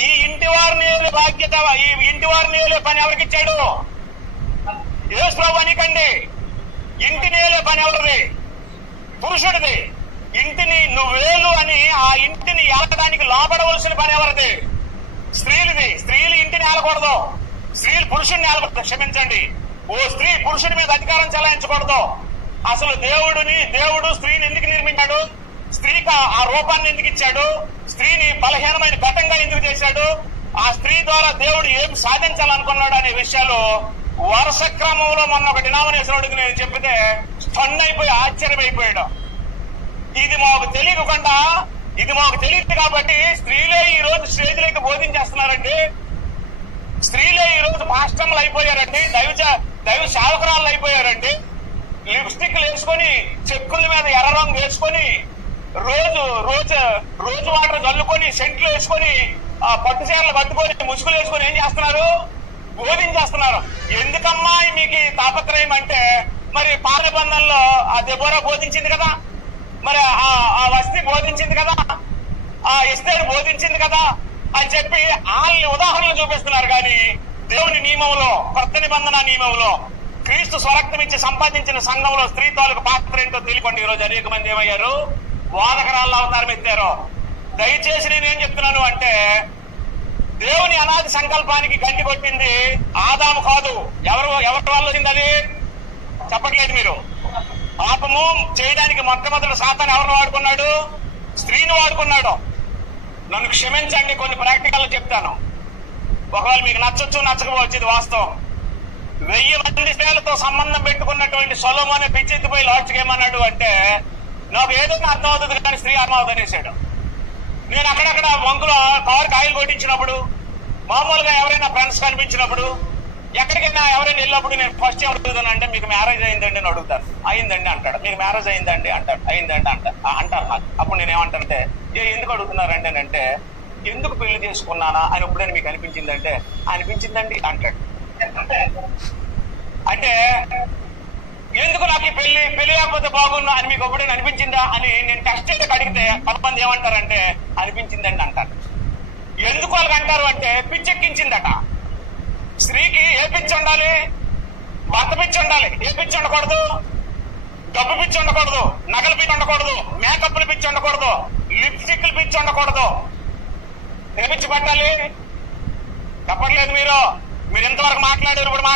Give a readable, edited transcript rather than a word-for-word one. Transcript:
ఈ ఇంటి వారిని బాధ్యత, ఈ ఇంటి వారిని పని ఎవరికి ఇచ్చాడు? యేసు ప్రభు అనికండి. ఇంటిని పని ఎవరిది? పురుషుడిది. ఇంటిని నువ్వేలు అని ఆ ఇంటిని ఏలడానికి లోపడవలసిన పని ఎవరిది? స్త్రీలది. స్త్రీలు ఇంటిని ఏలకూడదు, స్త్రీలు పురుషుడిని ఏలకూడదు. క్షమించండి, ఓ స్త్రీ పురుషుడి మీద అధికారం చెలాయించకూడదు. అసలు దేవుడు స్త్రీని ఎందుకు నిర్మించాడు? స్త్రీకి ఆ రూపాన్ని ఎందుకు ఇచ్చాడు? స్త్రీని బలహీనమైన ఘటంగా ఎందుకు చేశాడు? ఆ స్త్రీ ద్వారా దేవుడు ఏం సాధించాలనుకున్నాడు అనే విషయాలు వరుస క్రమంలో మొన్న ఒక డినామినేషన్ నేను చెప్పితే స్టన్ అయిపోయి ఆశ్చర్యమైపోయాడు. ఇది మాకు తెలియకుండా, ఇది మాకు తెలియదు కాబట్టి స్త్రీలే ఈ రోజు స్టేజ్లోకి బోధించేస్తున్నారండి. స్త్రీలే ఈ రోజు పాస్టర్లు అయిపోయారండి, దైవ సేవకురాళ్ళు అయిపోయారండి. లిప్స్టిక్లు వేసుకొని, చెక్కుల మీద ఎర్ర రంగు వేసుకొని, రోజు వాటర్ చల్లుకొని, సెంట్లు వేసుకొని, పట్టు చీరలు కట్టుకొని, ముసుగులు వేసుకొని ఏం చేస్తున్నారు? బోధించేస్తున్నారు. ఎందుకమ్మా మీకు తాపత్రయం అంటే, మరి పాత నిబంధనలో ఆ దెబోరా బోధించింది కదా, మరి ఆ వస్తి బోధించింది కదా, ఆ ఎస్తేరు బోధించింది కదా అని చెప్పి వాళ్ళని ఉదాహరణలు చూపిస్తున్నారు. కానీ దేవుని నియమంలో, కొత్త నిబంధన నియమంలో, క్రీస్తు స్వరక్తం ఇచ్చి సంపాదించిన సంఘంలో స్త్రీ తాలూకు పాత్ర ఏంటో తెలియకుండా ఈ రోజు అనేక మంది ఏమయ్యారు? బోధకరాళ్ళు అవతారం ఎత్తారు. దయచేసి నేనేం చెప్తున్నాను అంటే, దేవుని అనాది సంకల్పానికి గండి కొట్టింది ఆదాము కాదు. ఎవరి వల్ల వచ్చింది అది? చెప్పట్లేదు మీరు. పాపము చేయడానికి మొట్టమొదటి సాతాను ఎవరిని వాడుకున్నాడు? స్త్రీని వాడుకున్నాడు. నన్ను క్షమించండి, కొన్ని ప్రాక్టికల్ చెప్తాను. ఒకవేళ మీకు నచ్చొచ్చు, నచ్చకపోవచ్చు, ఇది వాస్తవం. 1000 మంది స్త్రీలతో సంబంధం పెట్టుకున్నటువంటి సొలొమోను పిచ్చెత్తిపోయి లాడ్జ్కి ఏమన్నాడు అంటే, నాకు ఏదైనా అర్థం అవుతుంది కానీ స్త్రీ అర్థం అవుతుంది అనేసాడు. నేను అక్కడక్కడ వంకులో కారుకి ఆయిల్ కొట్టించినప్పుడు, మామూలుగా ఎవరైనా ఫ్రెండ్స్ కనిపించినప్పుడు, ఎక్కడికైనా ఎవరైనా వెళ్ళినప్పుడు నేను ఫస్ట్ ఏమడుగుతాను అంటే, మీకు మ్యారేజ్ అయిందండి అని అడుగుతారు. అయిందండి అంటాడు. మీకు మ్యారేజ్ అయిందండి అంటాడు. అయిందండి అంటారు నాకు. అప్పుడు నేను ఏమంటానంటే, ఎందుకు అడుగుతున్నారండి అని అంటే, ఎందుకు పెళ్లి చేసుకున్నానా అని ఎప్పుడైనా మీకు అనిపించిందంటే, అనిపించిందండి అంటాడు. అంటే ఎందుకు నాకు ఈ పెళ్లి లేకపోతే బాగున్నా అని మీకు ఎప్పుడైనా అనిపించిందా అని నేను టెస్ట్ చేయడానికి అడిగితే కొంతమంది ఏమంటారంటే అనిపించిందండి అంటారు. ఎందుకు వాళ్ళకి అంటారు అంటే, పిచ్చెక్కించిందట. స్త్రీకి ఏ పిచ్చి ఉండాలి? భర్త పిచ్చి ఉండాలి. ఏ పిచ్చి ఉండకూడదు? డబ్బు పిచ్చి ఉండకూడదు, నగల పిచ్చి ఉండకూడదు, మేకప్ల పిచ్చి ఉండకూడదు, లిప్స్టిక్ల పిచ్చి ఉండకూడదు. ఏ పిచ్చి పట్టాలి? చెప్పట్లేదు మీరు. ఇంతవరకు మాట్లాడారు, ఇప్పుడు